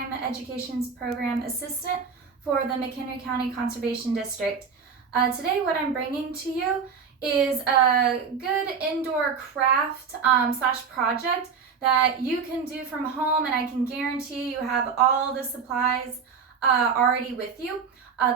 I'm an Educations Program Assistant for the McHenry County Conservation District. Today what I'm bringing to you is a good indoor craft slash project that you can do from home, and I can guarantee you have all the supplies already with you.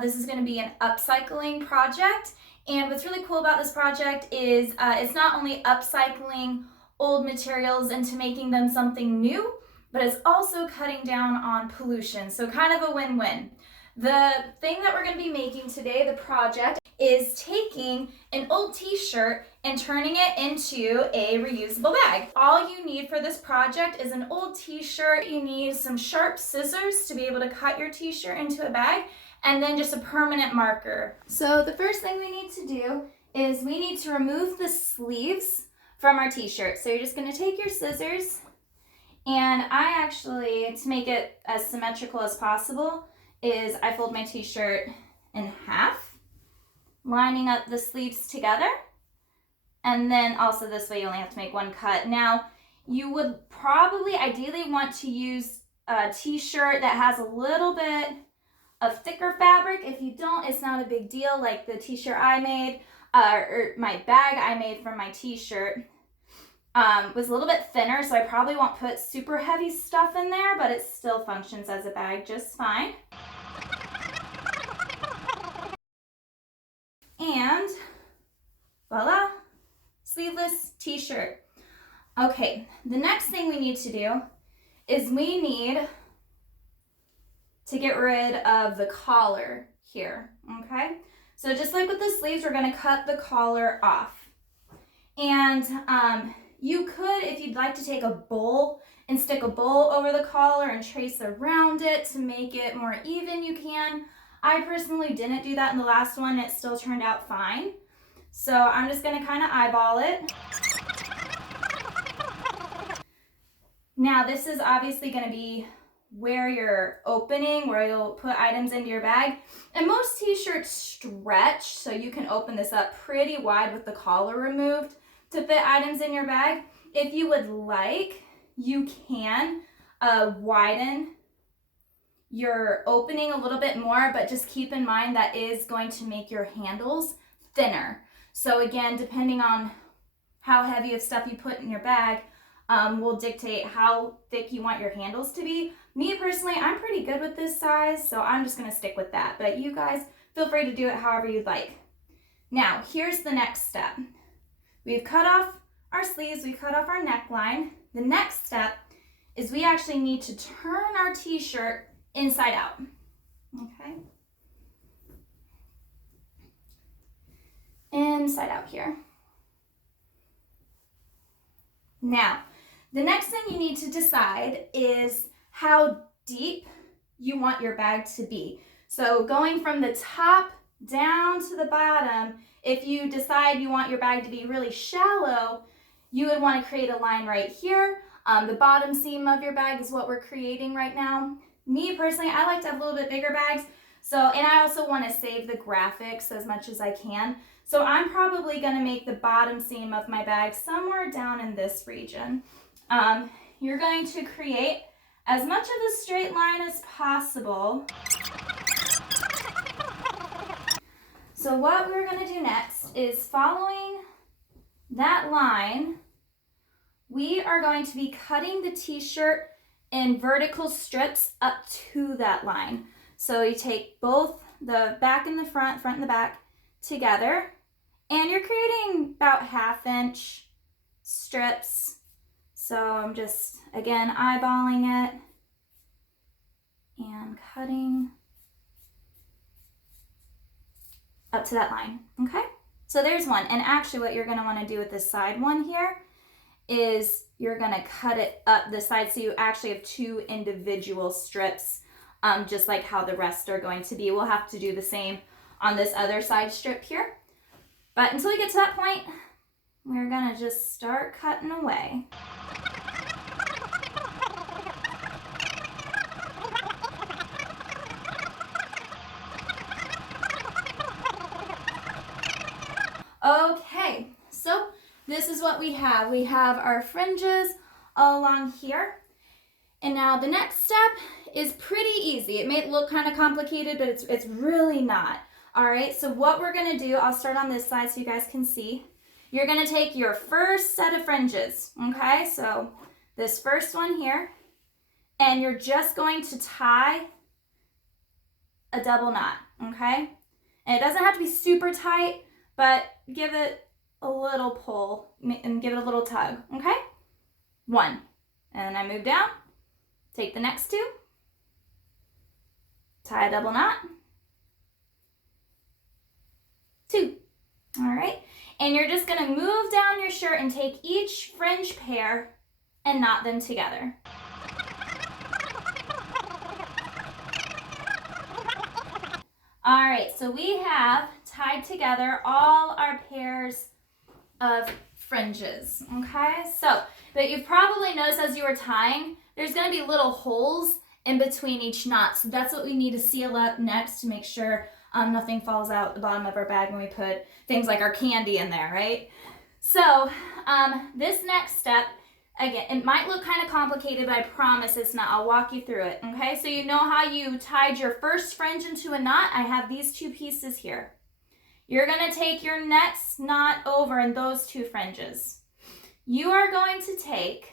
This is going to be an upcycling project, and what's really cool about this project is it's not only upcycling old materials into making them something new, but it's also cutting down on pollution, so kind of a win-win. The thing that we're going to be making today, the project, is taking an old t-shirt and turning it into a reusable bag. All you need for this project is an old t-shirt. You need some sharp scissors to be able to cut your t-shirt into a bag, and then just a permanent marker. So the first thing we need to do is we need to remove the sleeves from our t-shirt. So you're just going to take your scissors, and I actually, to make it as symmetrical as possible, is I fold my t-shirt in half, lining up the sleeves together, and then also this way you only have to make one cut. Now, you would probably ideally want to use a t-shirt that has a little bit of thicker fabric. If you don't, it's not a big deal. Like the t-shirt I made, or my bag I made from my t-shirt was a little bit thinner, so I probably won't put super heavy stuff in there, but it still functions as a bag just fine. And voila, sleeveless t-shirt. Okay, the next thing we need to do is we need to get rid of the collar here, okay? So just like with the sleeves, we're gonna cut the collar off. And you could, if you'd like to take a bowl and stick a bowl over the collar and trace around it to make it more even, you can. I personally didn't do that in the last one. It still turned out fine. So I'm just gonna kind of eyeball it. Now this is obviously gonna be where you're opening, where you'll put items into your bag. And most t-shirts stretch, so you can open this up pretty wide with the collar removed to fit items in your bag. If you would like, you can widen your opening a little bit more, but just keep in mind that is going to make your handles thinner. So again, depending on how heavy of stuff you put in your bag, will dictate how thick you want your handles to be. Me personally, I'm pretty good with this size, so I'm just gonna stick with that, but you guys feel free to do it however you'd like. Now, here's the next step. We've cut off our sleeves, we cut off our neckline. The next step is we actually need to turn our t-shirt inside out, okay? Inside out here. Now, the next thing you need to decide is how deep you want your bag to be. So going from the top down to the bottom, if you decide you want your bag to be really shallow, you would want to create a line right here. The bottom seam of your bag is what we're creating right now. Me personally, I like to have a little bit bigger bags. And I also want to save the graphics as much as I can. So I'm probably going to make the bottom seam of my bag somewhere down in this region. You're going to create as much of a straight line as possible. So what we're going to do next is, following that line, we are going to be cutting the t-shirt in vertical strips up to that line. So you take both the back and the front and the back together, and you're creating about 1/2 inch strips. So I'm just, again, eyeballing it and cutting up to that line, okay? So there's one. And actually what you're gonna wanna do with this side one here is you're gonna cut it up the side so you actually have 2 individual strips, just like how the rest are going to be. We'll have to do the same on this other side strip here. But until we get to that point, we're gonna just start cutting away. Okay, so this is what we have. We have our fringes along here. And now the next step is pretty easy. It may look kind of complicated, but it's really not. All right, so what we're gonna do, I'll start on this side so you guys can see. You're gonna take your first set of fringes, okay? So this first one here, and you're just going to tie a double knot, okay? And it doesn't have to be super tight, but give it a little pull and give it a little tug, okay? 1, and then I move down, take the next 2, tie a double knot, 2, all right? And you're just gonna move down your shirt and take each fringe pair and knot them together. All right, so we have tied together all our pairs of fringes, okay? So, but you've probably noticed as you were tying, there's gonna be little holes in between each knot. So that's what we need to seal up next to make sure nothing falls out the bottom of our bag when we put things like our candy in there, right? So this next step, again, it might look kind of complicated, but I promise it's not. I'll walk you through it, okay? So you know how you tied your first fringe into a knot? I have these 2 pieces here. You're gonna take your next knot over in those 2 fringes. You are going to take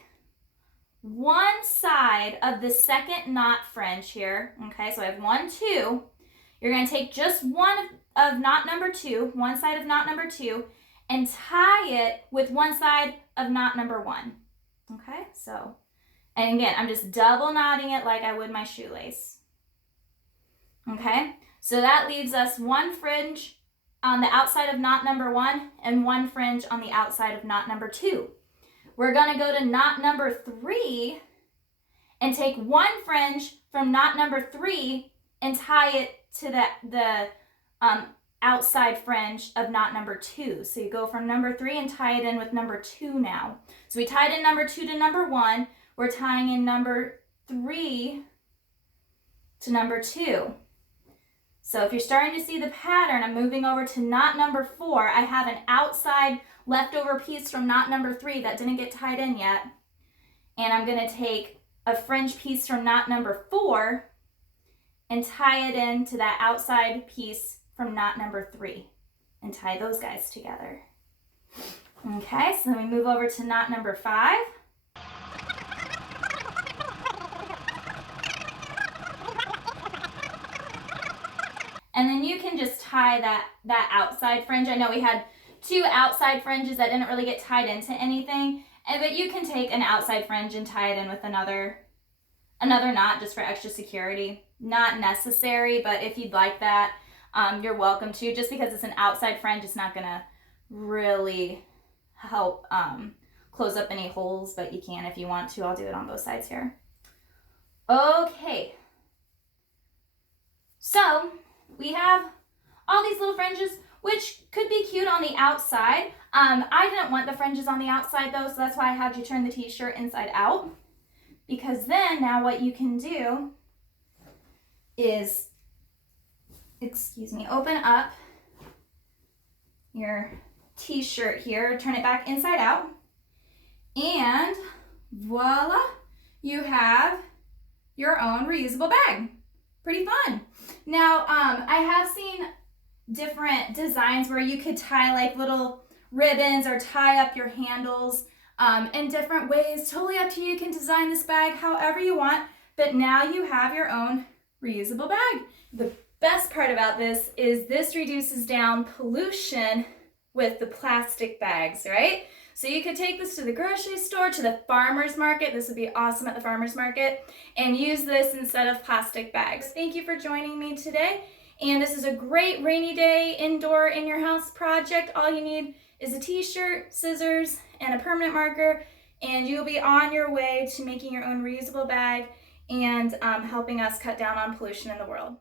one side of the second knot fringe here, okay? So I have 1, 2. You're gonna take just one of knot number 2, one side of knot number 2, and tie it with one side of knot number 1. Okay, so, and again, I'm just double knotting it like I would my shoelace. Okay, so that leaves us 1 fringe on the outside of knot number 1 and 1 fringe on the outside of knot number 2. We're gonna go to knot number 3 and take 1 fringe from knot number 3 and tie it to the outside fringe of knot number 2. So you go from number 3 and tie it in with number 2 now. So we tied in number 2 to number 1. We're tying in number 3 to number 2. So if you're starting to see the pattern, I'm moving over to knot number 4. I have an outside leftover piece from knot number 3 that didn't get tied in yet. And I'm gonna take a fringe piece from knot number 4 and tie it into that outside piece from knot number 3 and tie those guys together. Okay, so then we move over to knot number 5. And then you can just tie that outside fringe. I know we had 2 outside fringes that didn't really get tied into anything, but you can take an outside fringe and tie it in with another knot just for extra security. Not necessary, but if you'd like that, you're welcome to. Just because it's an outside fringe, it's not gonna really help close up any holes, but you can if you want to. I'll do it on both sides here. Okay, so we have all these little fringes, which could be cute on the outside. I didn't want the fringes on the outside though, so that's why I had you turn the t-shirt inside out, because then now what you can do is, open up your t-shirt here, turn it back inside out, and voila, you have your own reusable bag. Pretty fun. Now, I have seen different designs where you could tie like little ribbons or tie up your handles in different ways. Totally up to you. You can design this bag however you want, but now you have your own reusable bag. The best part about this is this reduces down pollution with the plastic bags, right? So you could take this to the grocery store, to the farmer's market. This would be awesome at the farmer's market, and use this instead of plastic bags. Thank you for joining me today. And this is a great rainy day indoor in your house project. All you need is a t-shirt, scissors, and a permanent marker, and you'll be on your way to making your own reusable bag and helping us cut down on pollution in the world.